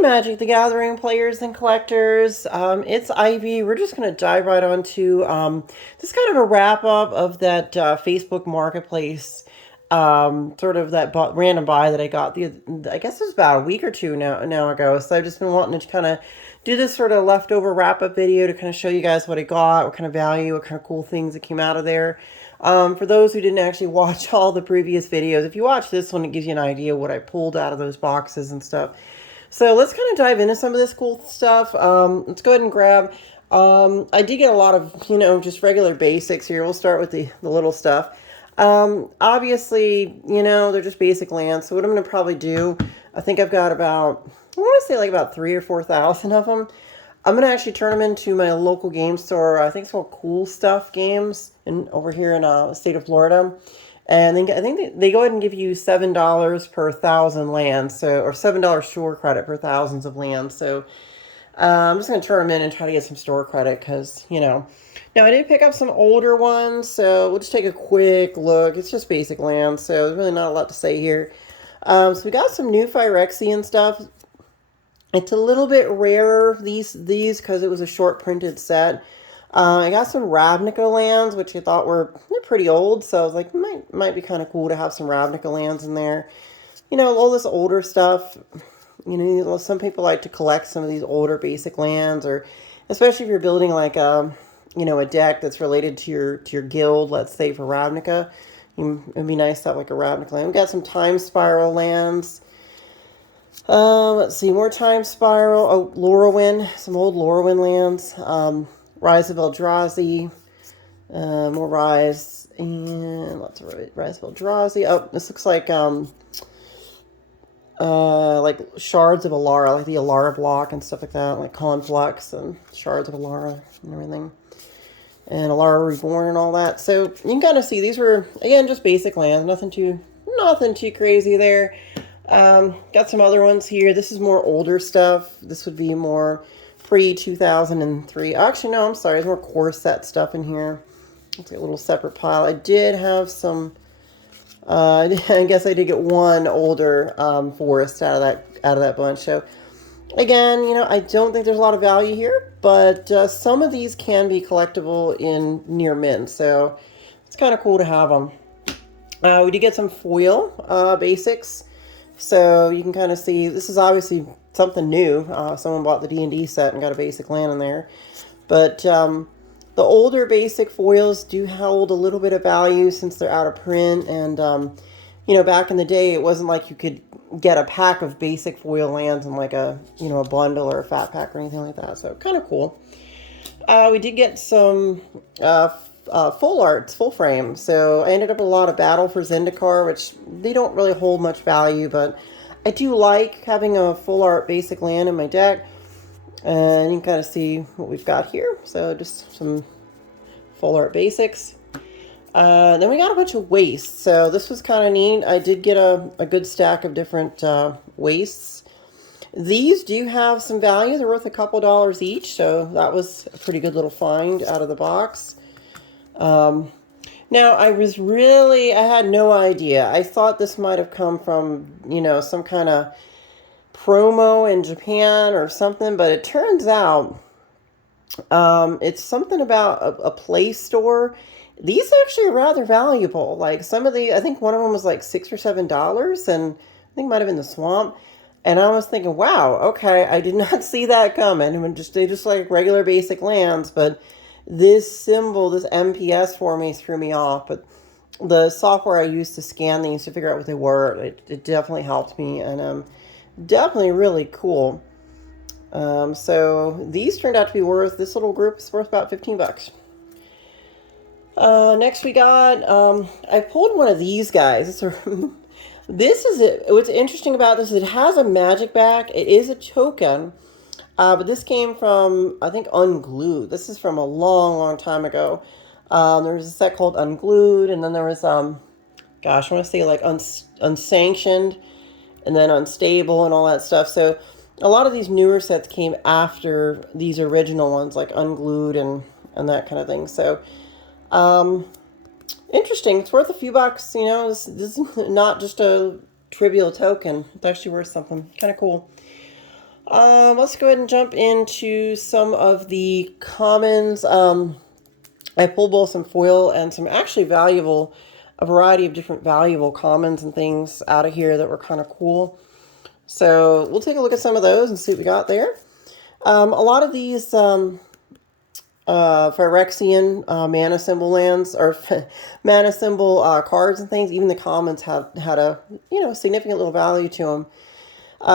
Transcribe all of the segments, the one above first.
Magic the Gathering players and collectors. It's Ivy. We're just going to dive right on to this kind of a wrap up of that Facebook Marketplace, sort of that random buy that I got I guess it was about a week or two now ago. So I've just been wanting to kind of do this sort of leftover wrap up video to kind of show you guys what I got, what kind of value, what kind of cool things that came out of there. For those who didn't actually watch all the previous videos, if you watch this one, it gives you an idea what I pulled out of those boxes and stuff. So let's kind of dive into some of this cool stuff. Let's go ahead and grab. I did get a lot of, just regular basics here. We'll start with the little stuff. Obviously, they're just basic lands. So what I'm going to probably do, I think I've got about, I want to say like about 3,000 or 4,000 of them. I'm going to actually turn them into my local game store. I think it's called Cool Stuff Games over here in the state of Florida. And then I think they go ahead and give you $7 per 1,000 lands, so or $7 store credit per thousands of lands. So I'm just going to turn them in and try to get some store credit because, Now, I did pick up some older ones, so we'll just take a quick look. It's just basic lands, so there's really not a lot to say here. So we got some new Phyrexian stuff. It's a little bit rarer, these because it was a short printed set. I got some Ravnica lands, which I thought they're pretty old, so I was like, might be kind of cool to have some Ravnica lands in there. All this older stuff. Some people like to collect some of these older basic lands, or especially if you're building like a deck that's related to your guild. Let's say for Ravnica, it'd be nice to have like a Ravnica land. We got some Time Spiral lands. Let's see, more Time Spiral. Oh, Lorwyn, some old Lorwyn lands. Rise of Eldrazi, more Rise, and lots of Rise of Eldrazi. Oh, this looks like Shards of Alara, like the Alara block and stuff like that, like Conflux and Shards of Alara and everything. And Alara Reborn and all that. So you can kind of see these were, again, just basic lands, nothing too crazy there. Got some other ones here. This is more older stuff. This would be more pre-2003. Actually, no, I'm sorry. There's more core set stuff in here. It's a little separate pile. I did have some, I guess I did get one older forest out of that bunch. So, again, I don't think there's a lot of value here, but some of these can be collectible in near mint. So, it's kind of cool to have them. We did get some foil basics. So, you can kind of see, this is obviously something new. Someone bought the D&D set and got a basic land in there. But the older basic foils do hold a little bit of value since they're out of print. And, back in the day, it wasn't like you could get a pack of basic foil lands in like a bundle or a fat pack or anything like that. So kind of cool. We did get some full arts, full frame. So I ended up with a lot of Battle for Zendikar, which they don't really hold much value, but I do like having a full art basic land in my deck. And you can kind of see what we've got here. So just some full art basics. Then we got a bunch of wastes. So this was kind of neat. I did get a good stack of different wastes. These do have some value. They're worth a couple dollars each. So that was a pretty good little find out of the box. Now, I had no idea. I thought this might have come from, some kind of promo in Japan or something, but it turns out it's something about a Play Store. These actually are rather valuable. Like some of I think one of them was like $6 or $7, and I think it might have been the Swamp. And I was thinking, wow, okay, I did not see that coming. I mean, they just like regular basic lands, but this symbol, this MPS for me threw me off, but the software I used to scan these to figure out what they were, it definitely helped me, and definitely really cool. So these turned out to be this little group is worth about 15 bucks. Next we got, I pulled one of these guys. What's interesting about this is it has a magic back. It is a token. But this came from, I think, Unglued. This is from a long, long time ago. There was a set called Unglued, and then there was, I want to say like Unsanctioned, and then Unstable and all that stuff. So a lot of these newer sets came after these original ones, like Unglued and that kind of thing. So, interesting. It's worth a few bucks, This is not just a trivial token. It's actually worth something. Kind of cool. Let's go ahead and jump into some of the commons. I pulled both some foil and some actually valuable, a variety of different valuable commons and things out of here that were kind of cool. So we'll take a look at some of those and see what we got there. A lot of these Phyrexian mana symbol lands or mana symbol cards and things, even the commons had a significant little value to them.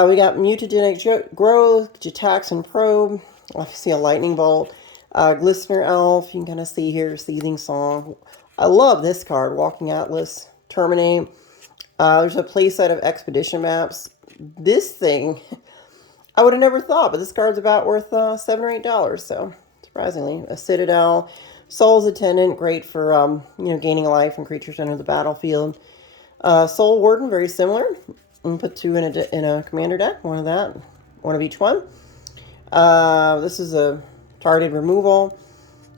We got Mutagenic Growth, Jitax and Probe. I see a Lightning Bolt. Glistener Elf. You can kind of see here, Seething Song. I love this card, Walking Atlas. Terminate. There's a playset of Expedition maps. This thing, I would have never thought, but this card's about worth $7 or $8, so surprisingly. A Citadel. Soul's Attendant, great for gaining a life when creatures enter the battlefield. Soul Warden, very similar. And put two in a commander deck, one of each one. This is a targeted removal.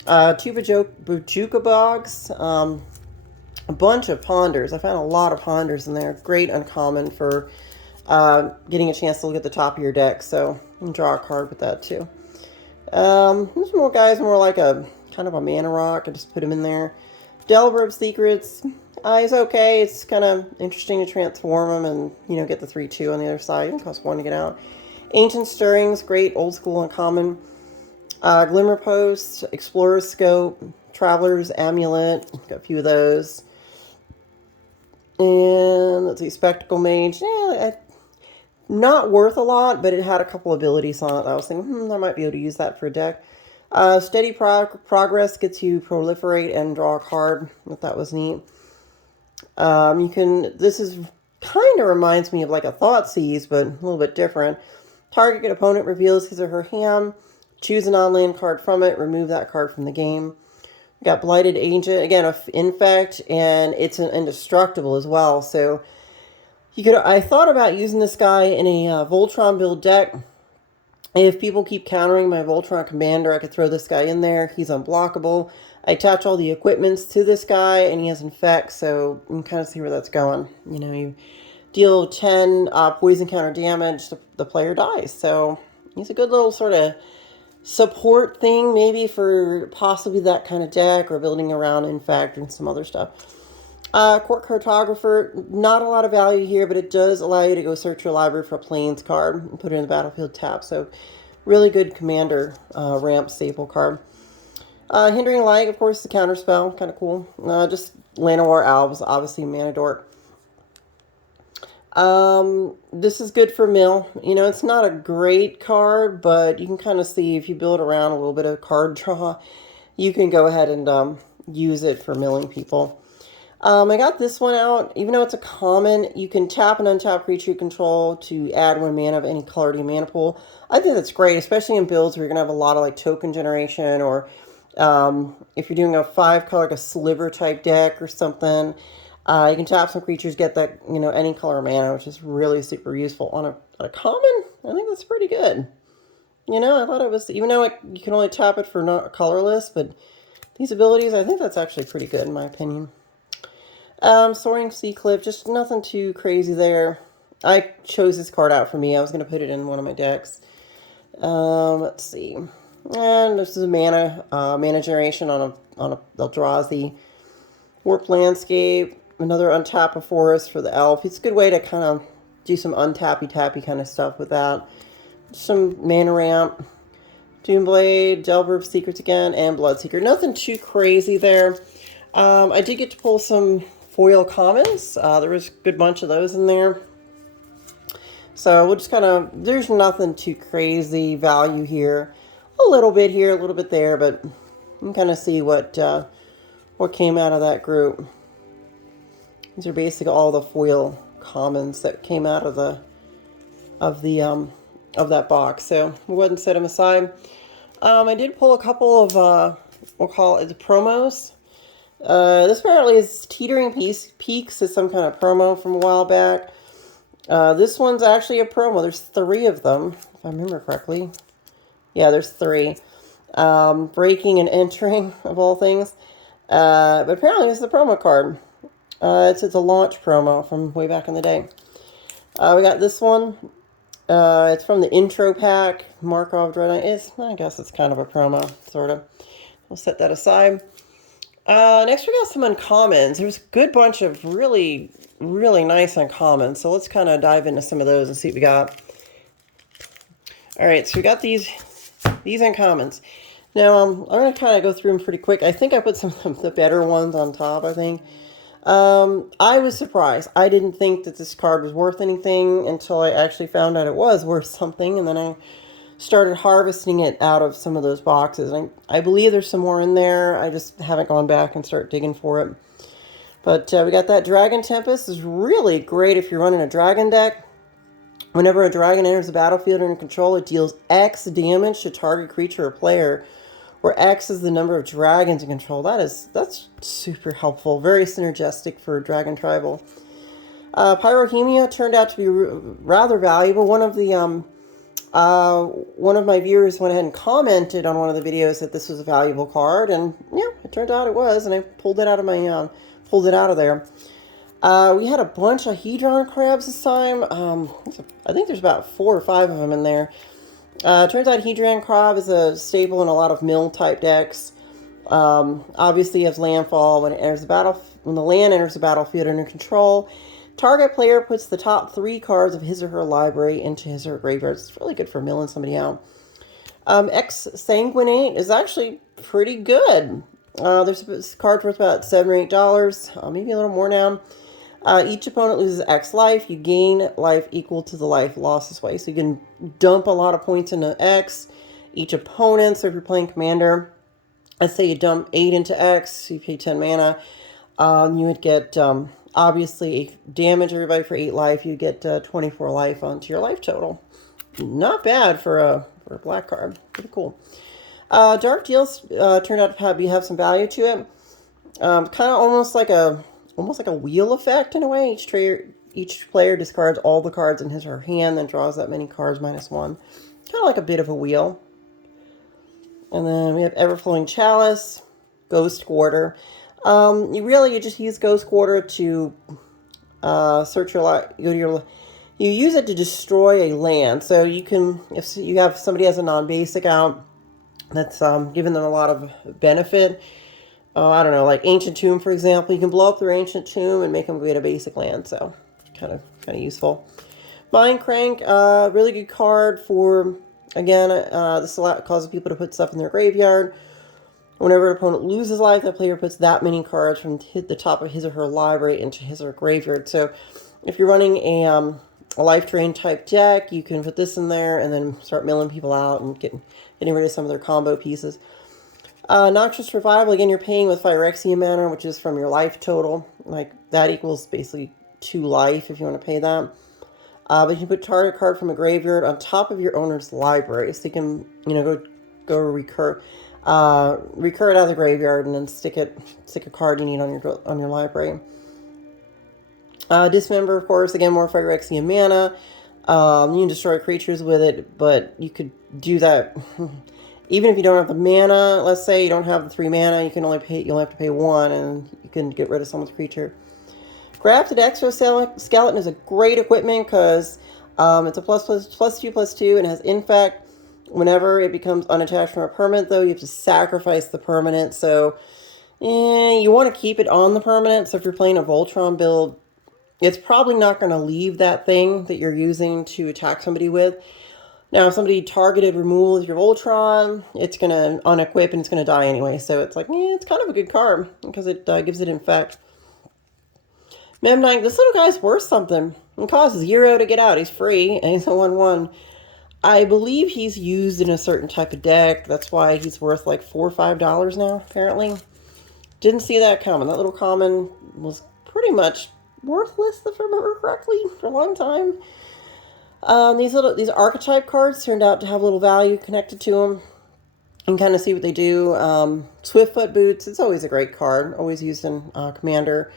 Two Bajuka Bogs. A bunch of Ponders. I found a lot of Ponders in there. Great uncommon for getting a chance to look at the top of your deck. So you can draw a card with that too. There's more guys, more like a kind of a mana rock. I just put him in there. Delver of Secrets. He's okay. It's kind of interesting to transform him and, get the 3/2 on the other side. It costs 1 to get out. Ancient Stirrings, great old school and common. Glimmer Post, Explorer's Scope, Traveler's Amulet. Got a few of those. And let's see, Spectacle Mage. Yeah, not worth a lot, but it had a couple abilities on it. I was thinking, I might be able to use that for a deck. Steady Progress gets you proliferate and draw a card. I thought that was neat. This is kind of reminds me of like a Thoughtseize, but a little bit different. Target opponent reveals his or her hand. Choose a non-land card from it. Remove that card from the game. We got Blighted Agent. Again, an Infect, and it's an indestructible as well. So I thought about using this guy in a Voltron build deck. If people keep countering my Voltron commander, I could throw this guy in there. He's unblockable. I attach all the equipments to this guy, and he has Infect, so you can kind of see where that's going. You deal 10 poison counter damage, the player dies. So he's a good little sort of support thing, maybe for possibly that kind of deck, or building around Infect and some other stuff. Court Cartographer, not a lot of value here, but it does allow you to go search your library for a Plains card and put it in the battlefield tab. So really good commander ramp staple card. Hindering Light, of course, the counter spell, kind of cool. Just Llanowar Elves, obviously Mana Dork. This is good for mill. It's not a great card, but you can kind of see if you build around a little bit of card draw, you can go ahead and use it for milling people. I got this one out. Even though it's a common, you can tap and untap creature you control to add 1 mana of any color to your mana pool. I think that's great, especially in builds where you're going to have a lot of like token generation, or if you're doing a 5-color, like a sliver type deck or something. You can tap some creatures, get that, any color of mana, which is really super useful. On a common, I think that's pretty good. I thought it was, even though you can only tap it for not colorless, but these abilities, I think that's actually pretty good in my opinion. Soaring Sea Cliff, just nothing too crazy there. I chose this card out for me. I was going to put it in one of my decks. Let's see. And this is a mana generation on a Eldrazi. Warp Landscape, another untap a forest for the elf. It's a good way to kind of do some untappy-tappy kind of stuff with that. Some mana ramp. Doomblade, Delver of Secrets again, and Bloodseeker. Nothing too crazy there. I did get to pull some foil commons. There was a good bunch of those in there. So we'll just kind of, there's nothing too crazy value here. A little bit here, a little bit there, but you can kind of see what came out of that group. These are basically all the foil commons that came out of that box. So we'll go ahead and set them aside. I did pull a couple of we'll call it the promos. This apparently is Teetering Peaks is some kind of promo from a while back. This one's actually a promo. There's 3 of them, if I remember correctly. Yeah, there's 3. Breaking and Entering, of all things. But apparently it's the promo card. It's a launch promo from way back in the day. We got this one. It's from the intro pack, Markov Dread Knight. I guess it's kind of a promo, sort of. We'll set that aside. Next we got some uncommons. There's a good bunch of really, really nice uncommons. So let's kind of dive into some of those and see what we got. Alright, so we got these uncommons. Now, I'm going to kind of go through them pretty quick. I think I put some of the better ones on top, I think. I was surprised. I didn't think that this card was worth anything until I actually found out it was worth something. And then I started harvesting it out of some of those boxes. And I believe there's some more in there. I just haven't gone back and start digging for it. But we got that Dragon Tempest. Is really great if you're running a dragon deck. Whenever a dragon enters the battlefield under control, it deals X damage to target creature or player, where X is the number of dragons in control. That's super helpful. Very synergistic for Dragon Tribal. Pyrohemia turned out to be rather valuable. One of my viewers went ahead and commented on one of the videos that this was a valuable card, and yeah, it turned out it was, and I pulled it out of there. We had a bunch of Hedron crabs this time. I think there's about 4 or 5 of them in there. Turns out Hedron crab is a staple in a lot of mill type decks. Obviously, it has landfall when the land enters the battlefield under control. Target player puts the top 3 cards of his or her library into his or her graveyard. It's really good for milling somebody out. X Sanguinate is actually pretty good. There's cards worth about $7 or $8, maybe a little more now. Each opponent loses X life. You gain life equal to the life lost this way. So you can dump a lot of points into X. Each opponent, so if you're playing Commander, let's say you dump 8 into X, you pay 10 mana, you would get, obviously, damage everybody for 8 life. You get 24 life onto your life total. Not bad for a black card. Pretty cool. Dark Deals turned out to have some value to it. Kind of almost like a wheel effect in a way. Each player discards all the cards in his or her hand, then draws that many cards -1. Kind of like a bit of a wheel. And then we have Everflowing Chalice, Ghost Quarter. You just use Ghost Quarter to search your life. You use it to destroy a land. So you can, if somebody has a non-basic out that's giving them a lot of benefit. I don't know, like Ancient Tomb, for example. You can blow up their Ancient Tomb and make them get a basic land, so kind of useful. Mind Crank, really good card for, again, this causes people to put stuff in their graveyard. Whenever an opponent loses life, that player puts that many cards from the top of his or her library into his or her graveyard. So if you're running a life drain type deck, you can put this in there and then start milling people out and getting rid of some of their combo pieces. Noxious Revival, again, you're paying with Phyrexian mana, which is from your life total. Like, that equals basically 2 life if you want to pay that. But you can put target card from a graveyard on top of your owner's library. So you can, go recur it out of the graveyard and then stick a card you need on your library. Dismember, of course, again, more Phyrexian mana. You can destroy creatures with it, but you could do that... Even if you don't have the mana, let's say you don't have the 3 mana, you'll have to pay 1 and you can get rid of someone's creature. Grafted Exoskeleton is a great equipment because it's a +2/+2 and has Infect. Whenever it becomes unattached from a permanent, though, you have to sacrifice the permanent. So you want to keep it on the permanent. So if you're playing a Voltron build, it's probably not going to leave that thing that you're using to attack somebody with. Now, if somebody targeted removal with your Voltron, it's going to unequip and it's going to die anyway. So it's like, it's kind of a good card because it gives it Infect. Mem Knight, this little guy's worth something. It costs 0 to get out. He's free and he's a 1/1. I believe he's used in a certain type of deck. That's why he's worth like $4 or $5 now, apparently. Didn't see that coming. That little common was pretty much worthless, if I remember correctly, for a long time. These archetype cards turned out to have a little value connected to them. And kind of see what they do. Swiftfoot Boots, it's always a great card. Always used in Commander.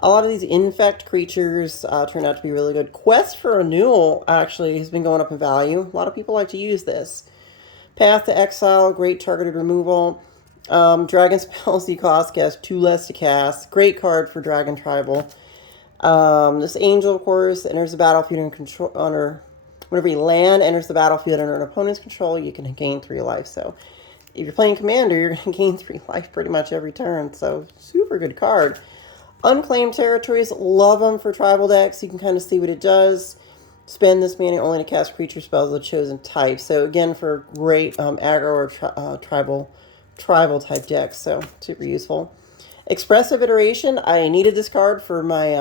A lot of these Infect creatures turned out to be really good. Quest for Renewal actually has been going up in value. A lot of people like to use this. Path to Exile, great targeted removal. Dragon Spells you cost 2 less to cast. Great card for Dragon Tribal. This Angel, of course, enters the battlefield under Whenever you land, enters the battlefield under an opponent's control, you can gain 3 life. So if you're playing Commander, you're going to gain 3 life pretty much every turn. So super good card. Unclaimed Territories, love them for tribal decks. You can kind of see what it does. Spend this mana only to cast creature spells of the chosen type. So again, for great aggro or tribal type decks. So super useful. Expressive Iteration, I needed this card for my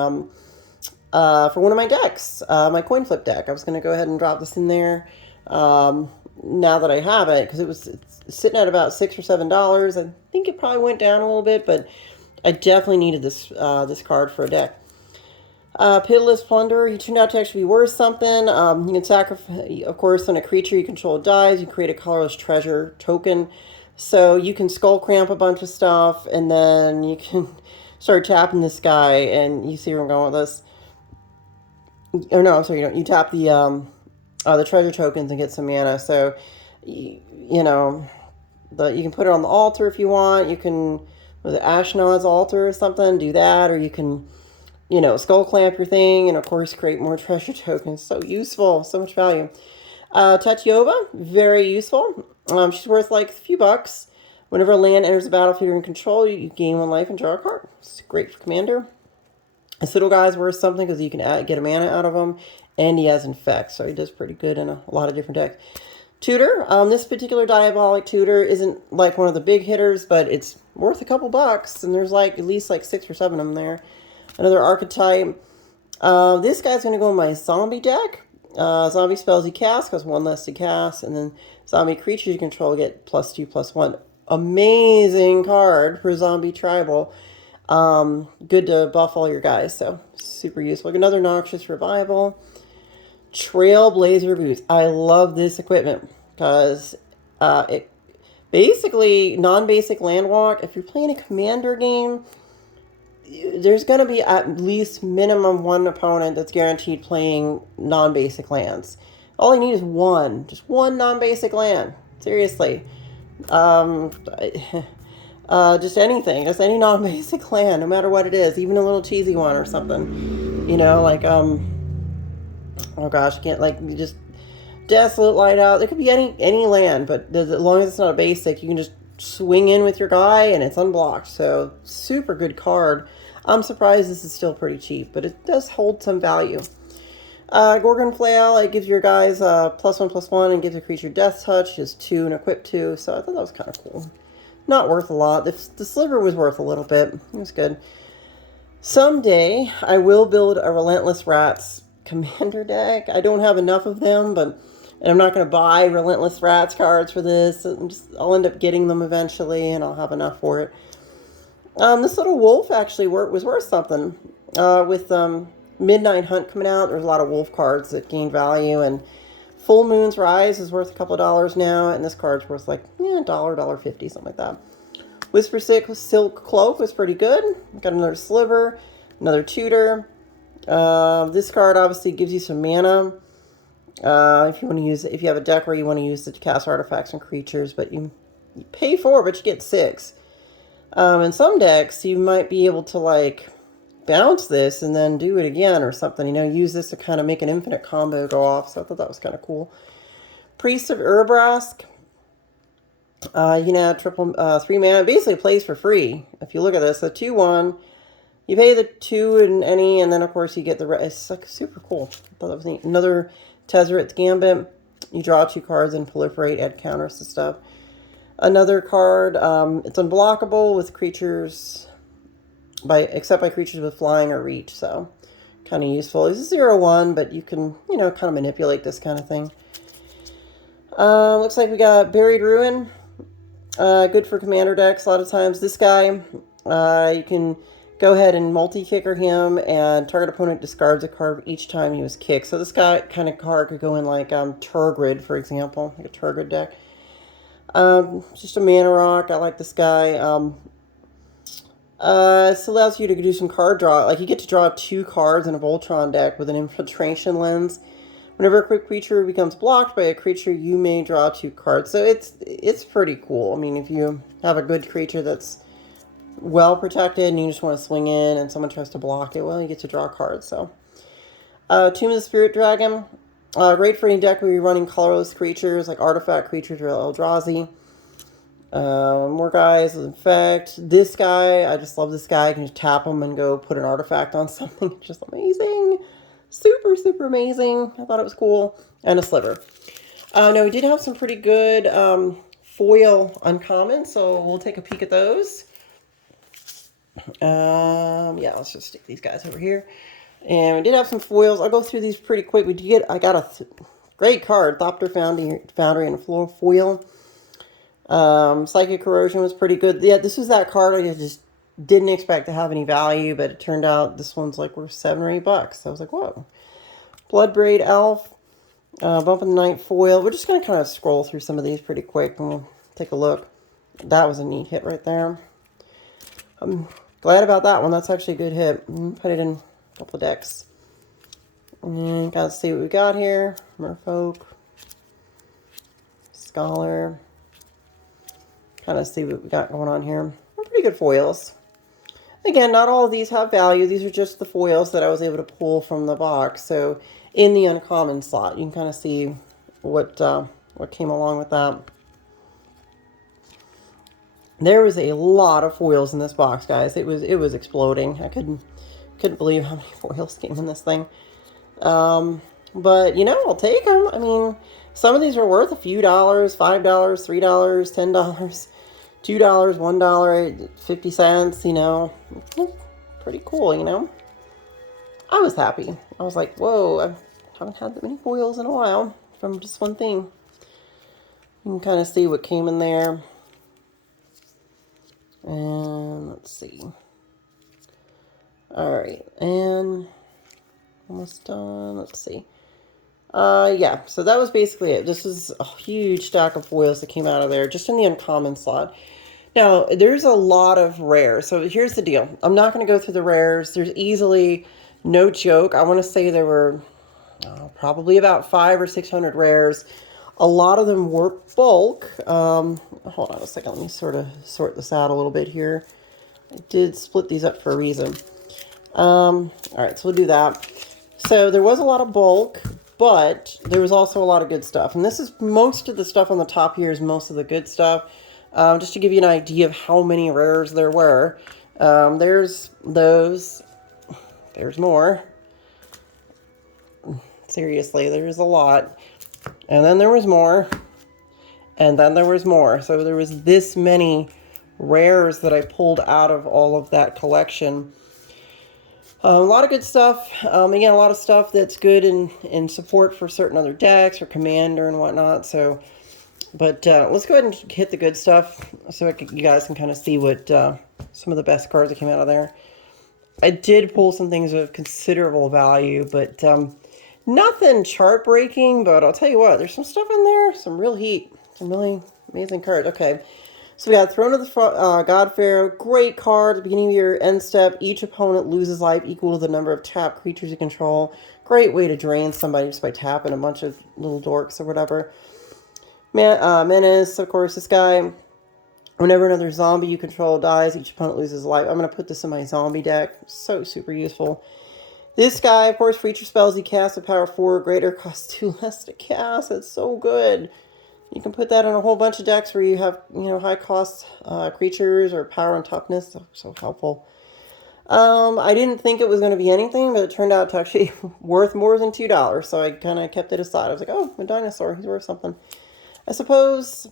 for one of my decks, my coin flip deck. I was going to go ahead and drop this in there now that I have it, because it's sitting at about $6 or $7. I think it probably went down a little bit, but I definitely needed this this card for a deck. Pitiless Plunder, he turned out to actually be worth something. You can sacrifice, of course, when a creature you control dies, you create a colorless treasure token. So you can skull cramp a bunch of stuff, and then you can start tapping this guy, and you see where I'm going with this. Or no, I'm sorry, you don't. You tap the treasure tokens and get some mana. So, you know, you can put it on the altar if you want. You can, with the Ashnod's altar or something, do that. Or you can, you know, skull clamp your thing and, of course, create more treasure tokens. So useful. So much value. Tatyova, very useful. She's worth like a few bucks. Whenever a land enters the battlefield you're in control, you gain 1 life and draw a card. It's great for Commander. This little guy's worth something because you can get a mana out of him. And he has Infect, so he does pretty good in a lot of different decks. Tutor, this particular Diabolic Tutor isn't like one of the big hitters, but it's worth a couple bucks. And there's like at least like 6 or 7 of them there. Another archetype. This guy's going to go in my zombie deck. Zombie spells you cast cost 1 less to cast. And then zombie creatures you control get +2/+1. Amazing card for zombie tribal. Good to buff all your guys, so super useful. Another Noxious Revival. Trailblazer Boots. I love this equipment because it basically non-basic land walk. If you're playing a Commander game, there's going to be at least minimum 1 opponent that's guaranteed playing non-basic lands. All you need is one, just one non-basic land. Seriously. Just anything, just any non-basic land, no matter what it is, even a little cheesy one or something, you know, like, oh gosh, can't, like, you just, Desolate Lightout, it could be any land, but as long as it's not a basic, you can just swing in with your guy, and it's unblocked, so super good card. I'm surprised this is still pretty cheap, but it does hold some value. Gorgon Flail, it gives your guys +1/+1 and gives a creature death touch, is 2 and equip 2, so I thought that was kind of cool. Not worth a lot. The sliver was worth a little bit. It was good. Someday, I will build a Relentless Rats Commander deck. I don't have enough of them, and I'm not going to buy Relentless Rats cards for this. I'll end up getting them eventually, and I'll have enough for it. This little wolf actually was worth something. With Midnight Hunt coming out, there's a lot of wolf cards that gain value, and Full Moon's Rise is worth a couple of dollars now, and this card's worth like $1, $1.50, something like that. Whisper Silk Cloak was pretty good. Got another Sliver, another Tutor. This card obviously gives you some mana. If you want to use it, if you have a deck where you want to use it to cast artifacts and creatures, but you pay 4, but you get 6. In some decks, you might be able to like bounce this and then do it again or something, you know, use this to kind of make an infinite combo go off. So I thought that was kind of cool. Priest of Urabrask. You can add 3 mana. Basically plays for free. If you look at this, a 2/1. You pay the 2 in any, and then of course you get the rest. It's like super cool. I thought that was neat. Another Tezzeret's Gambit. You draw 2 cards and proliferate, add counters to stuff. Another card, it's unblockable with creatures except by creatures with flying or reach, so kind of useful. It's a 0/1, but you can, you know, kind of manipulate this kind of thing. Looks like we got Buried Ruin. Good for Commander decks a lot of times. This guy, you can go ahead and multi-kicker him, and target opponent discards a card each time he was kicked. So this guy kind of card could go in like Turgid, for example, like a Turgid deck. Just a mana rock. I like this guy. This allows you to do some card draw. Like, you get to draw 2 cards in a Voltron deck with an Infiltration Lens. Whenever a quick creature becomes blocked by a creature, you may draw 2 cards. So it's pretty cool. I mean, if you have a good creature that's well protected and you just want to swing in and someone tries to block it, well, you get to draw cards. So, Tomb of the Spirit Dragon. Great for any deck where you're running colorless creatures like artifact creatures or Eldrazi. More guys with Infect. This guy, I just love this guy. I can just tap him and go put an artifact on something. It's just amazing. Super, super amazing. I thought it was cool. And a Sliver. Now, we did have some pretty good foil uncommon, so we'll take a peek at those. Yeah, let's just stick these guys over here. And we did have some foils. I'll go through these pretty quick. I got a great card, Thopter Foundry and a Floor Foil. Psychic Corrosion was pretty good. Yeah, this was that card I just didn't expect to have any value, but it turned out this one's like worth $7 or $8. So I was like, whoa. Bloodbraid Elf. Bump in the Night Foil. We're just going to kind of scroll through some of these pretty quick and we'll take a look. That was a neat hit right there. I'm glad about that one. That's actually a good hit. Put it in a couple of decks. And gotta see what we got here. Merfolk. Scholar. Kind of see what we got going on here. Pretty good foils. Again, not all of these have value. These are just the foils that I was able to pull from the box. So in the uncommon slot, you can kind of see what came along with that. There was a lot of foils in this box, guys. It was exploding. I couldn't believe how many foils came in this thing. But you know, I'll take them. I mean, some of these are worth a few dollars, $5, $3, $10, $2, $1, 50 cents. You know, pretty cool. You know, I was happy. I was like, whoa, I haven't had that many foils in a while from just one thing. You can kind of see what came in there. And let's see. All right, and almost done. Let's see. Yeah, so that was basically it. This was a huge stack of foils that came out of there, just in the uncommon slot. Now, there's a lot of rares. So here's the deal. I'm not going to go through the rares. There's easily, no joke, I want to say there were probably about 500 or 600 rares. A lot of them were bulk. Hold on a second. Let me sort of sort this out a little bit here. I did split these up for a reason. All right, so we'll do that. So there was a lot of bulk, but there was also a lot of good stuff. And this is most of the stuff on the top here is most of the good stuff. Just to give you an idea of how many rares there were. There's those. There's more. Seriously, there's a lot. And then there was more. And then there was more. So there was this many rares that I pulled out of all of that collection. A lot of good stuff. Again, a lot of stuff that's good in support for certain other decks or commander and whatnot. So, but let's go ahead and hit the good stuff so you guys can kind of see what some of the best cards that came out of there. I did pull some things of considerable value, but nothing chart breaking. But I'll tell you what, there's some stuff in there, some real heat, some really amazing cards. Okay. So we got Throne of the God Pharaoh. Great card. At the beginning of your end step, each opponent loses life equal to the number of tapped creatures you control. Great way to drain somebody just by tapping a bunch of little dorks or whatever. Menace, of course, this guy. Whenever another zombie you control dies, each opponent loses life. I'm going to put this in my zombie deck. So super useful. This guy, of course, for each spells he casts with power 4 or greater, costs 2 less to cast. It's so good. You can put that in a whole bunch of decks where you have, high cost creatures or power and toughness. So helpful. I didn't think it was going to be anything, but it turned out to actually worth more than $2. So I kind of kept it aside. I was like, oh, a dinosaur. He's worth something. I suppose,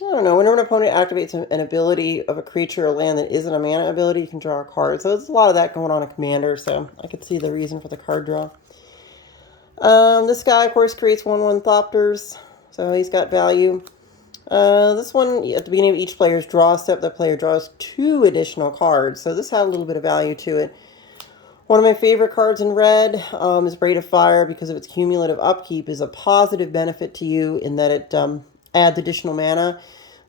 I don't know. Whenever an opponent activates an ability of a creature or land that isn't a mana ability, you can draw a card. So there's a lot of that going on in Commander. So I could see the reason for the card draw. This guy, of course, creates 1/1 Thopters. So he's got value. This one, at the beginning of each player's draw step, the player draws 2 additional cards. So this had a little bit of value to it. One of my favorite cards in red is Braid of Fire because of its cumulative upkeep is a positive benefit to you in that it adds additional mana.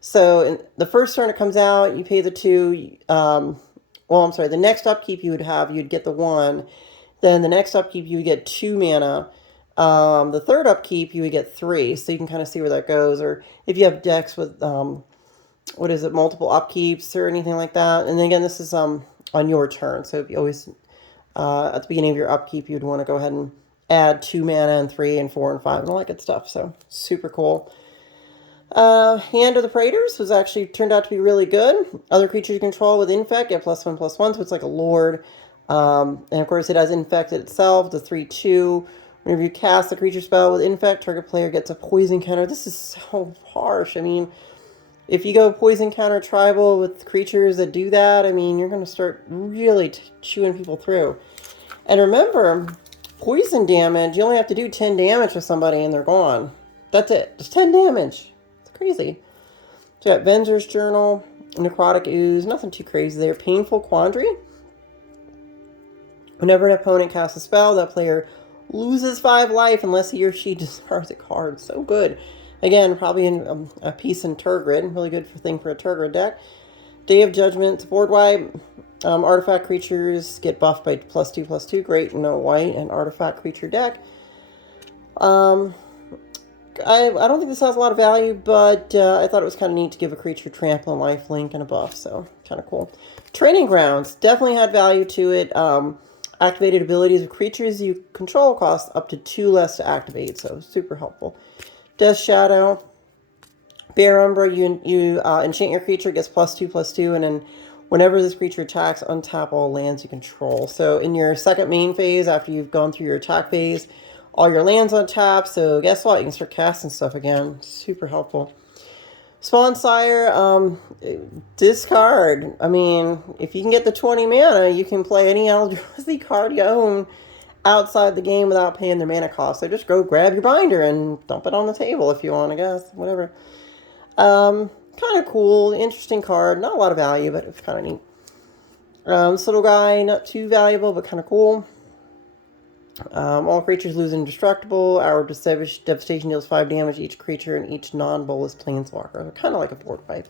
So in the first turn it comes out, you pay the 2. The next upkeep you'd get the 1. Then the next upkeep you would get 2 mana. The third upkeep, you would get 3, so you can kind of see where that goes. Or if you have decks with, multiple upkeeps or anything like that. And then again, this is on your turn. So if you always, at the beginning of your upkeep, you'd want to go ahead and add 2 mana and 3 and 4 and 5 and all that good stuff. So super cool. Hand of the Praetors was actually turned out to be really good. Other creatures you control with Infect get +1/+1, so it's like a Lord. And of course it has Infected itself, the 3/2. Whenever you cast a creature spell with Infect, target player gets a poison counter. This is so harsh. I mean, if you go poison counter tribal with creatures that do that, I mean, you're going to start really chewing people through. And remember, poison damage, you only have to do 10 damage to somebody and they're gone. That's it. Just 10 damage. It's crazy. So you got Venger's Journal, Necrotic Ooze, nothing too crazy there. Painful Quandary. Whenever an opponent casts a spell, that player loses 5 life unless he or she discards a card. So good. Again, probably in a piece in Turgid. Really good thing for a Turgid deck. Day of Judgment, board wipe. Artifact creatures get buffed by +2/+2. Great, no white and artifact creature deck. I don't think this has a lot of value, but I thought it was kind of neat to give a creature trample and lifelink and a buff, so kind of cool. Training Grounds definitely had value to it. Activated abilities of creatures you control cost up to 2 less to activate, so super helpful. Death Shadow. Bear Umbra, you enchant your creature, gets +2/+2, and then whenever this creature attacks, untap all lands you control. So in your second main phase, after you've gone through your attack phase, all your lands untap, so guess what? You can start casting stuff again. Super helpful. Spawn Sire, discard. I mean, if you can get the 20 mana, you can play any Eldrazi card you own outside the game without paying their mana cost. So just go grab your binder and dump it on the table if you want, I guess. Whatever. Kind of cool, interesting card. Not a lot of value, but it's kind of neat. This little guy, not too valuable, but kind of cool. All creatures lose indestructible. Our devastation deals 5 damage each creature, and each non-bolus planeswalker. Kind of like a board wipe.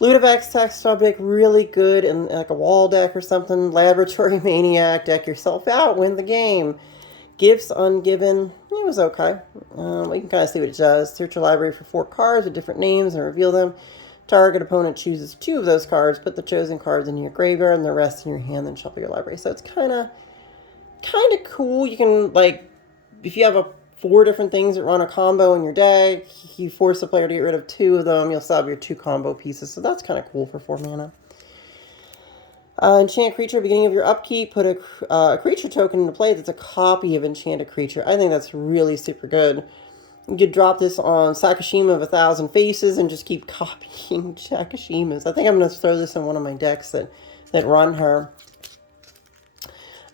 Ludovex text object, really good in like a wall deck or something. Laboratory Maniac, deck yourself out, win the game. Gifts Ungiven, it was okay. You can kind of see what it does. Search your library for 4 cards with different names and reveal them. Target opponent chooses 2 of those cards. Put the chosen cards in your graveyard and the rest in your hand, then shuffle your library. So it's kind of cool. You can, like, if you have 4 different things that run a combo in your deck, you force the player to get rid of 2 of them. You'll still have your 2 combo pieces. So that's kind of cool for 4 mana. Enchant creature, beginning of your upkeep, put a creature token into play that's a copy of enchanted creature. I think that's really super good. You could drop this on Sakashima of 1,000 Faces and just keep copying Sakashimas. I think I'm going to throw this in one of my decks that run her.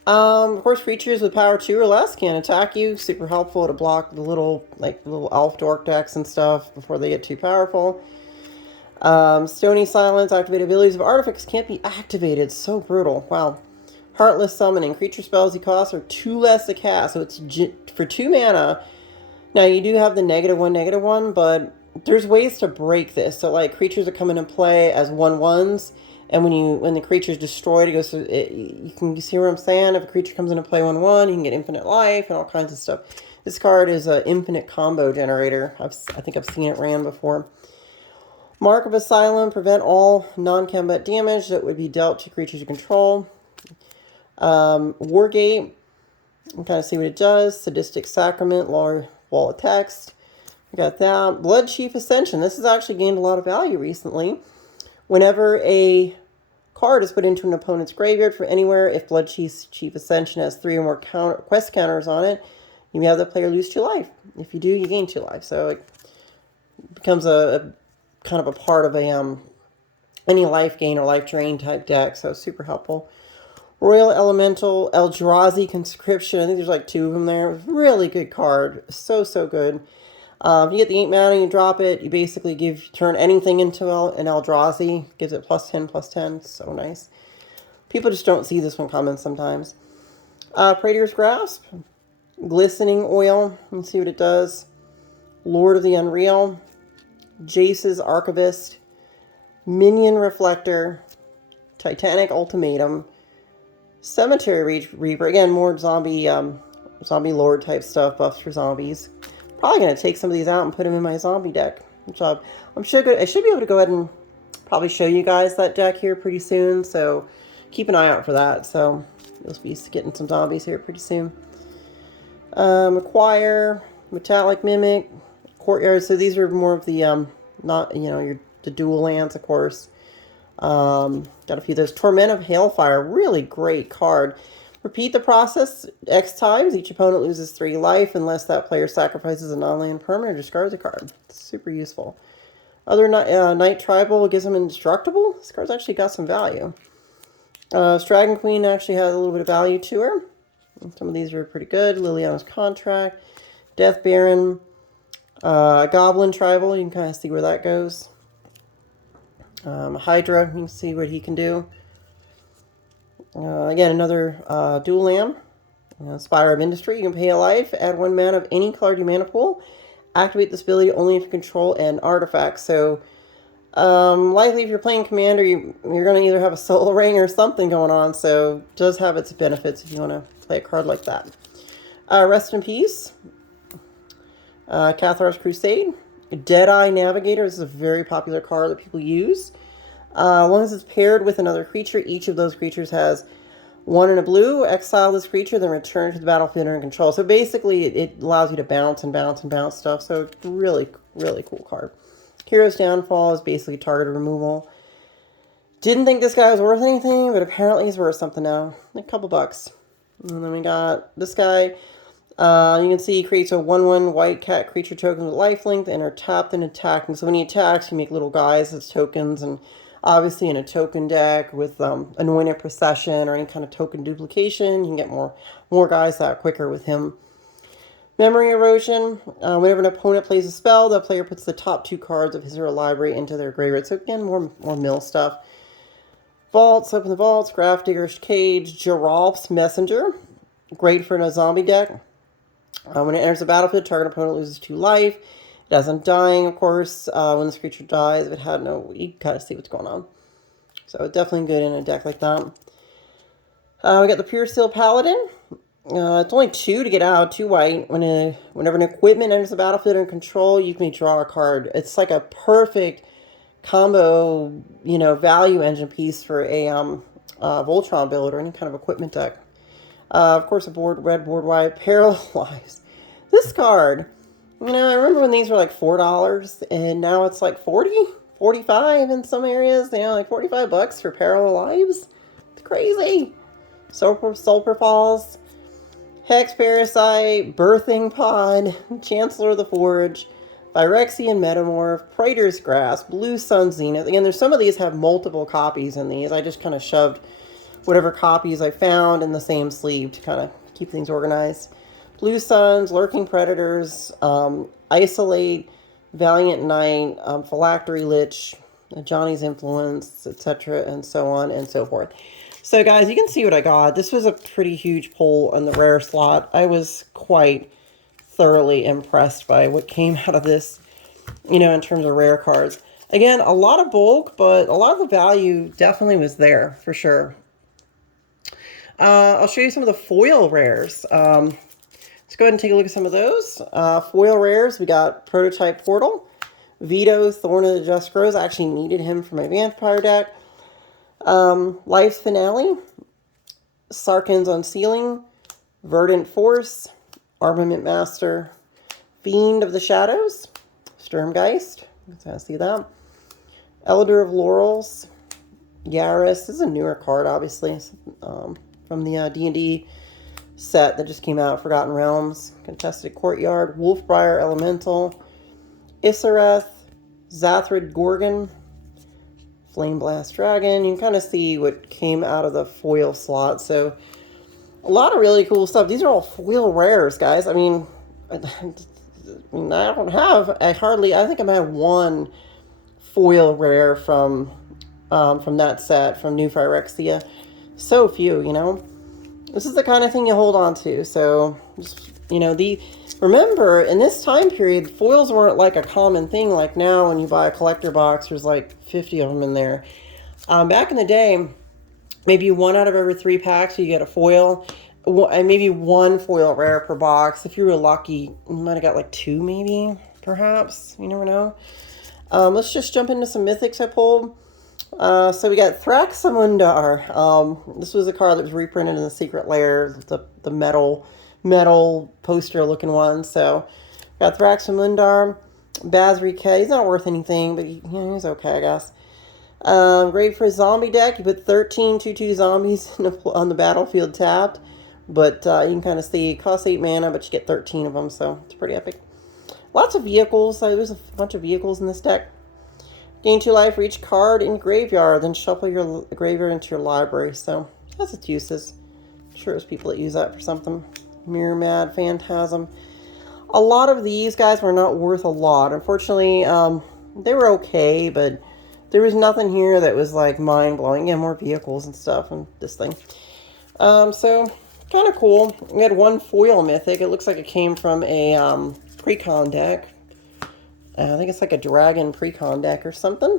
Of course, creatures with power 2 or less can attack you. Super helpful to block the little elf dork decks and stuff before they get too powerful. Stony Silence, activated abilities of artifacts can't be activated. So brutal. Wow. Heartless Summoning. Creature spells you cost are 2 less to cast. So it's for 2 mana. Now, you do have the -1/-1, but there's ways to break this. So, like, creatures are coming into play as 1/1s. And when the creature's destroyed, it goes through, you see what I'm saying? If a creature comes into play 1/1, you can get infinite life and all kinds of stuff. This card is an infinite combo generator. I think I've seen it ran before. Mark of Asylum, prevent all non-combat damage that would be dealt to creatures you control. Wargate, you can kind of see what it does. Sadistic Sacrament, Wall of Text. We got that. Blood Chief Ascension. This has actually gained a lot of value recently. Whenever a card is put into an opponent's graveyard from anywhere, if Blood Chief Ascension has 3 or more quest counters on it, you may have the player lose 2 life. If you do, you gain 2 life. So it becomes a kind of a part of any life gain or life drain type deck. So super helpful. Royal Elemental, Eldrazi Conscription. I think there's like 2 of them there. Really good card. So good. If you get the 8 mana and you drop it, you basically turn anything into an Eldrazi. Gives it +10/+10. So nice. People just don't see this one coming sometimes. Praetor's Grasp. Glistening Oil. You can see what it does. Lord of the Unreal. Jace's Archivist. Minion Reflector. Titanic Ultimatum. Cemetery Reaper. Again, more zombie lord type stuff. Buffs for zombies. Probably going to take some of these out and put them in my zombie deck. I should be able to go ahead and probably show you guys that deck here pretty soon. So keep an eye out for that. So you'll be getting some zombies here pretty soon. Acquire, Metallic Mimic, Courtyard. So these are more of the, not, the dual lands, of course. Got a few of those. Torment of Hailfire, really great card. Repeat the process X times. Each opponent loses 3 life unless that player sacrifices a non-land permanent or discards a card. It's super useful. Other Night Tribal gives them indestructible. This card's actually got some value. Dragon Queen actually has a little bit of value to her. Some of these are pretty good. Liliana's Contract, Death Baron, Goblin Tribal. You can kind of see where that goes. Hydra, you can see what he can do. Again, another dual land. Spire of Industry. You can pay a life, add 1 mana of any color to your mana pool. Activate this ability only if you control an artifact. So, likely if you're playing Commander, you're going to either have a Soul Ring or something going on. So, it does have its benefits if you want to play a card like that. Rest in Peace. Cathar's Crusade. Deadeye Navigator. This is a very popular card that people use. As long as it's paired with another creature, each of those creatures has 1 in a blue. Exile this creature, then return to the battlefield under control. So basically, it allows you to bounce and bounce and bounce stuff. So it's really, really cool card. Hero's Downfall is basically target removal. Didn't think this guy was worth anything, but apparently he's worth something now. A couple bucks. And then we got this guy. You can see he creates a 1/1 white cat creature token with lifelink and are tapped and attacking. So when he attacks, you make little guys as tokens. And obviously in a token deck with Anointed Procession or any kind of token duplication, you can get more guys that quicker with him. Memory Erosion. Whenever an opponent plays a spell, the player puts the top 2 cards of his or her library into their graveyard. So again, more mill stuff. Vaults, open the vaults. Grafdigger's Cage. Geralf's Messenger. Great for a zombie deck. When it enters the battlefield, target opponent loses 2 life. It has Undying, of course. When this creature dies, if it had no, you can kind of see what's going on. So definitely good in a deck like that. We got the Pure Steel Paladin. It's only 2 to get out, 2 white. Whenever an equipment enters the battlefield in control, you can draw a card. It's like a perfect combo, value engine piece for a Voltron build or any kind of equipment deck. Of course, red board white, Paralyzed. This card, I remember when these were like $4, and now it's like 40, 45 in some areas. Like 45 bucks for Paralyzed. It's crazy. Sulfur Falls, Hex Parasite, Birthing Pod, Chancellor of the Forge, Phyrexian Metamorph, Praetor's Grasp, Blue Sun Zenith. Again, there's some of these have multiple copies in these. I just kind of shoved whatever copies I found in the same sleeve to kind of keep things organized. Blue Suns, Lurking Predators, Isolate, Valiant Knight, Phylactery Lich, Johnny's Influence, etc., and so on and so forth. So guys, you can see what I got. This was a pretty huge pull on the rare slot. I was quite thoroughly impressed by what came out of this, in terms of rare cards. Again, a lot of bulk, but a lot of the value definitely was there, for sure. I'll show you some of the foil rares. Let's go ahead and take a look at some of those. Foil rares, we got Prototype Portal, Vito, Thorn of the Just Grows. I actually needed him for my Vampire deck. Life's Finale, Sarkhan's Unsealing, Verdant Force, Armament Master, Fiend of the Shadows, Sturmgeist, you can kind of see that. Elder of Laurels, Yaris. This is a newer card, obviously, from the D&D set that just came out, Forgotten Realms, Contested Courtyard, Wolfbriar Elemental, Isareth, Zathrid Gorgon, Flame Blast Dragon. You can kind of see what came out of the foil slot. So a lot of really cool stuff. These are all foil rares, guys. I think I think I have 1 foil rare from that set, from New Phyrexia. So few, This is the kind of thing you hold on to. So, just, remember, in this time period, foils weren't like a common thing like now when you buy a collector box, there's like 50 of them in there. Back in the day, maybe 1 out of every 3 packs, you get a foil, and maybe 1 foil rare per box. If you were lucky, you might have got like 2 maybe, perhaps. You never know. Let's just jump into some mythics I pulled. So we got Thraxamundar. This was a card that was reprinted in the Secret Lair, the metal metal poster looking one. So got Thraxamundar, Basri K. He's not worth anything, but he's okay, I guess. Great for a zombie deck. You put 13 2/2 zombies on the battlefield tapped. But you can kind of see it costs 8 mana, but you get 13 of them, so it's pretty epic. Lots of vehicles. There's a bunch of vehicles in this deck. Gain 2 life for each card in graveyard, then shuffle your graveyard into your library. So that's its uses. I'm sure there's people that use that for something. Mirror Mad, Phantasm. A lot of these guys were not worth a lot. Unfortunately, they were okay, but there was nothing here that was like mind-blowing. Yeah, more vehicles and stuff and this thing. So kind of cool. We had one foil mythic. It looks like it came from a precon deck. I think it's like a dragon precon deck or something.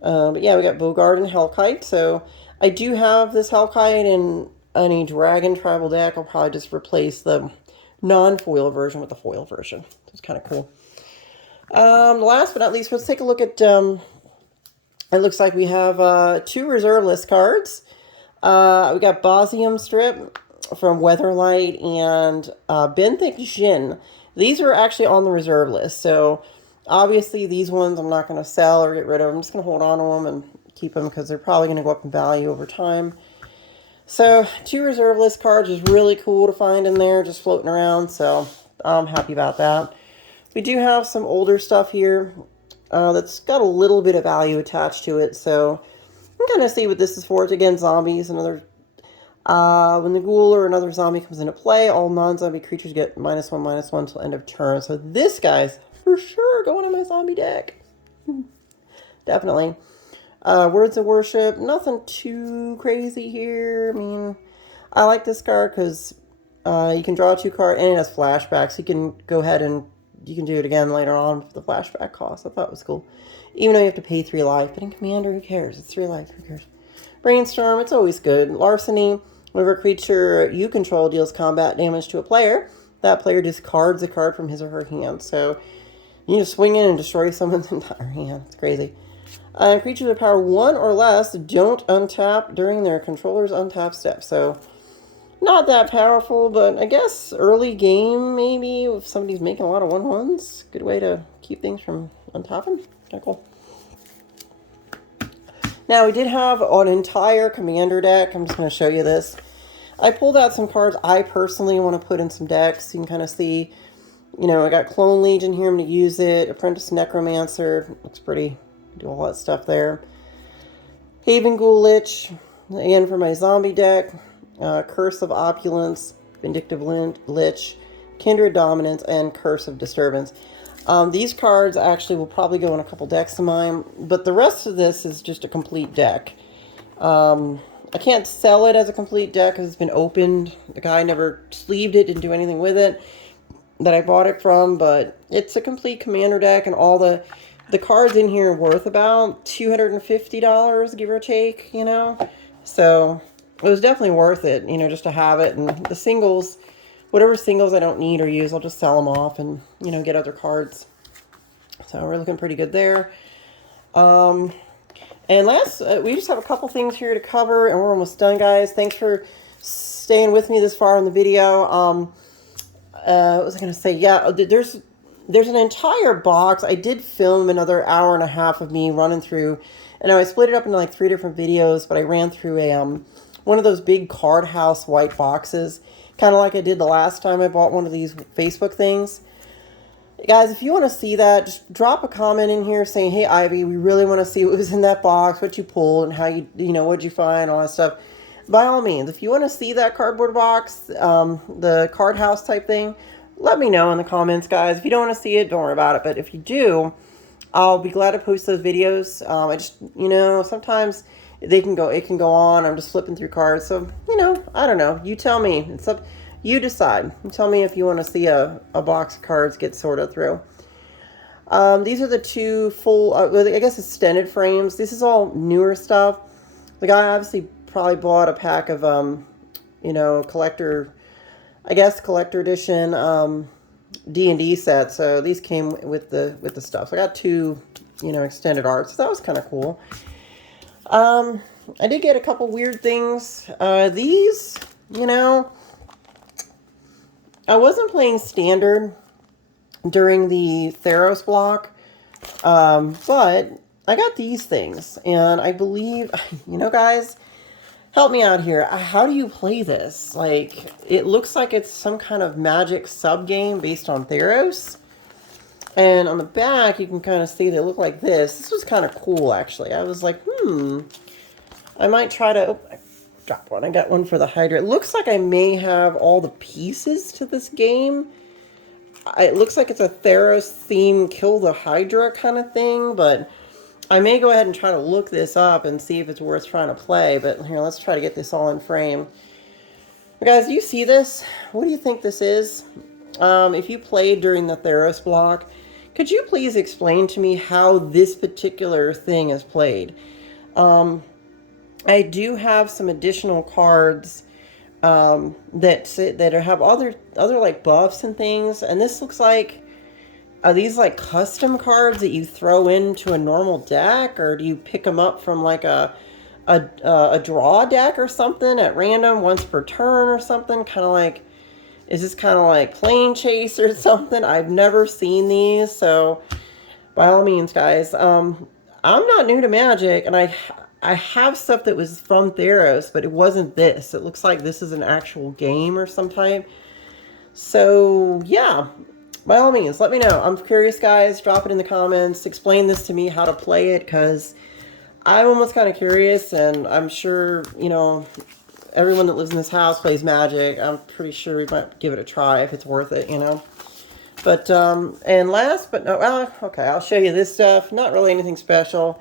But yeah, we got Bogard and Hellkite. So I do have this Hellkite in any dragon tribal deck. I'll probably just replace the non-foil version with the foil version. It's kind of cool. Last but not least, let's take a look at... it looks like we have 2 reserve list cards. We got Bosium Strip from Weatherlight and Benthic Jin. These are actually on the reserve list, so obviously these ones I'm not going to sell or get rid of. I'm just going to hold on to them and keep them because they're probably going to go up in value over time. So 2 reserve list cards is really cool to find in there, just floating around, so I'm happy about that. We do have some older stuff here that's got a little bit of value attached to it, so I'm going to see what this is for. It's again zombies, another... when the ghoul or another zombie comes into play, all non-zombie creatures get -1/-1 until end of turn. So this guy's for sure going in my zombie deck. Definitely. Words of Worship. Nothing too crazy here. I mean, I like this card because you can draw 2 cards and it has flashbacks. You can go ahead and you can do it again later on for the flashback cost. I thought it was cool. Even though you have to pay 3 life. But in Commander, who cares? It's 3 life. Who cares? Brainstorm. It's always good. Larceny. Whenever a creature you control deals combat damage to a player, that player discards a card from his or her hand. So you just swing in and destroy someone's entire hand. It's crazy. Creatures of power 1 or less don't untap during their controller's untap step. So not that powerful, but I guess early game maybe if somebody's making a lot of 1/1s. Good way to keep things from untapping. Kind of cool. Now, we did have an entire commander deck. I'm just going to show you this. I pulled out some cards I personally want to put in some decks. You can kind of see, you know, I got Clone Legion here. I'm going to use it. Apprentice Necromancer. Looks pretty. Do all that stuff there. Haven Ghoul Lich. Again, for my zombie deck. Curse of Opulence. Vindictive Lich. Kindred Dominance. And Curse of Disturbance. These cards actually will probably go in a couple decks of mine, but the rest of this is just a complete deck. I can't sell it as a complete deck because it's been opened. The guy never sleeved it, didn't do anything with it that I bought it from, but it's a complete commander deck, and all the cards in here are worth about $250, give or take, you know? So it was definitely worth it, you know, just to have it, and the singles... Whatever singles I don't need or use, I'll just sell them off and, you know, get other cards. So we're looking pretty good there. And last, we just have a couple things here to cover, and we're almost done, guys. Thanks for staying with me this far in the video. What was I going to say? Yeah, there's an entire box. I did film another hour and a half of me running through, and I split it up into like 3 different videos, but I ran through a one of those big card house white boxes. Kind of like I did the last time I bought one of these Facebook things. Guys, if you want to see that, just drop a comment in here saying, hey, Ivy, we really want to see what was in that box, what you pulled, and how you know, what'd you find, all that stuff. By all means, if you want to see that cardboard box, the card house type thing, let me know in the comments, guys. If you don't want to see it, don't worry about it. But if you do, I'll be glad to post those videos. I just, you know, sometimes... it can go on. I'm just flipping through cards. So, you know, I don't know. You tell me. It's up. You decide. You tell me if you want to see a box of cards get sorted through. These are the 2 full, I guess, extended frames. This is all newer stuff. The guy obviously probably bought a pack of, you know, collector edition D&D sets. So these came with the stuff. So I got 2, you know, extended arts. So that was kind of cool. I did get a couple weird things. These, you know, I wasn't playing standard during the Theros block, but I got these things, and I believe, you know, guys, help me out here. How do you play this? Like, it looks like it's some kind of magic sub-game based on Theros. And on the back, you can kind of see they look like this. This was kind of cool, actually. I was like, I might try to... Oh, I dropped one. I got one for the Hydra. It looks like I may have all the pieces to this game. It looks like it's a Theros theme, kill the Hydra kind of thing, but I may go ahead and try to look this up and see if it's worth trying to play. But here, let's try to get this all in frame. But guys, do you see this? What do you think this is? If you played during the Theros block, could you please explain to me how this particular thing is played? I do have some additional cards that have other like buffs and things, and this looks like, are these like custom cards that you throw into a normal deck, or do you pick them up from like a draw deck or something at random once per turn or something? Kind of like, is this kind of like Plane Chase or something? I've never seen these, so by all means, guys, I'm not new to Magic, and I have stuff that was from Theros, but it wasn't this. It looks like this is an actual game or some type. So, yeah, by all means, let me know. I'm curious, guys. Drop it in the comments. Explain this to me, how to play it, because I'm almost kind of curious, and I'm sure, you know, everyone that lives in this house plays Magic. I'm pretty sure we might give it a try if it's worth it, you know. But, and last but no, well, okay, I'll show you this stuff. Not really anything special.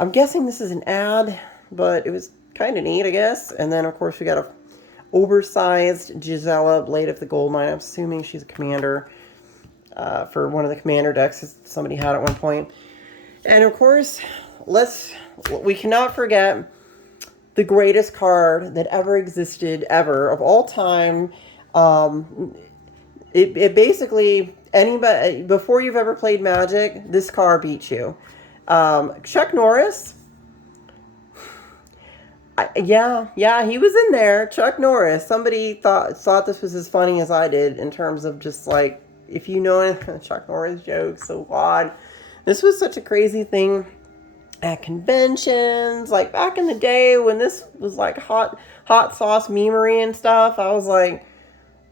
I'm guessing this is an ad, but it was kind of neat, I guess. And then, of course, we got a oversized Gisela, Blade of the Goldmine. I'm assuming she's a commander for one of the commander decks somebody had at one point. And, of course, we cannot forget the greatest card that ever existed, ever, of all time. It basically, anybody, before you've ever played Magic, this card beats you. Chuck Norris. Yeah, he was in there. Chuck Norris. Somebody thought this was as funny as I did in terms of just like, if you know Chuck Norris jokes, so odd. This was such a crazy thing at conventions, like back in the day when this was like hot sauce memery and stuff. I was like,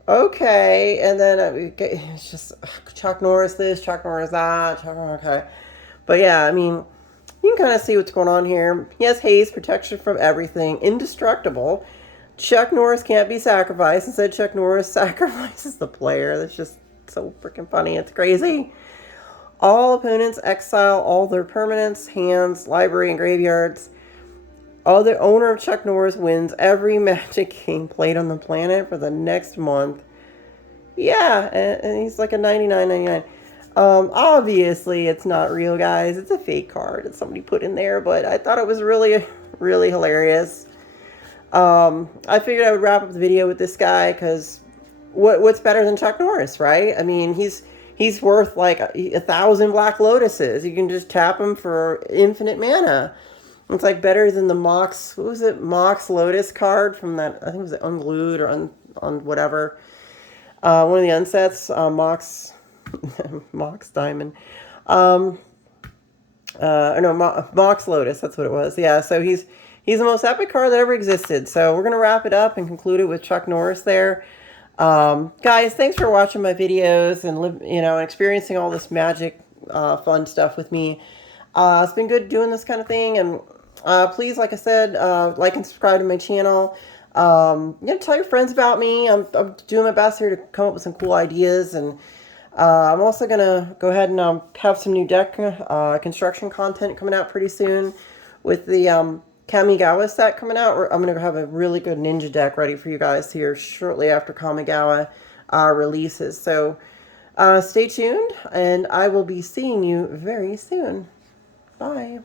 okay, and then it's just Chuck Norris this, Chuck Norris that, okay. But yeah, I mean, you can kind of see what's going on here. He has haste, protection from everything, indestructible. Chuck Norris can't be sacrificed. Instead, Chuck Norris sacrifices the player. That's just so freaking funny. It's crazy. All opponents exile all their permanents, hands, library, and graveyards. The owner of Chuck Norris wins every Magic game played on the planet for the next month. Yeah, and he's like a 99.99. Obviously it's not real, guys. It's a fake card that somebody put in there, but I thought it was really, really hilarious. I figured I would wrap up the video with this guy, because what's better than Chuck Norris, right? I mean, he's worth like 1,000 Black Lotuses. You can just tap him for infinite mana. It's like better than the Mox, what was it? Mox Lotus card from that, I think it was Unglued or on whatever. One of the unsets, Mox... Mox Diamond. No, Mox Lotus, that's what it was. Yeah, so he's the most epic card that ever existed. So we're going to wrap it up and conclude it with Chuck Norris there. Guys, thanks for watching my videos and experiencing all this Magic fun stuff with me. It's been good doing this kind of thing, and please, like I said, like and subscribe to my channel. Tell your friends about me. I'm doing my best here to come up with some cool ideas, and I'm also going to go ahead and have some new deck construction content coming out pretty soon with the Kamigawa set coming out. I'm going to have a really good ninja deck ready for you guys here shortly after Kamigawa releases. So stay tuned, and I will be seeing you very soon. Bye.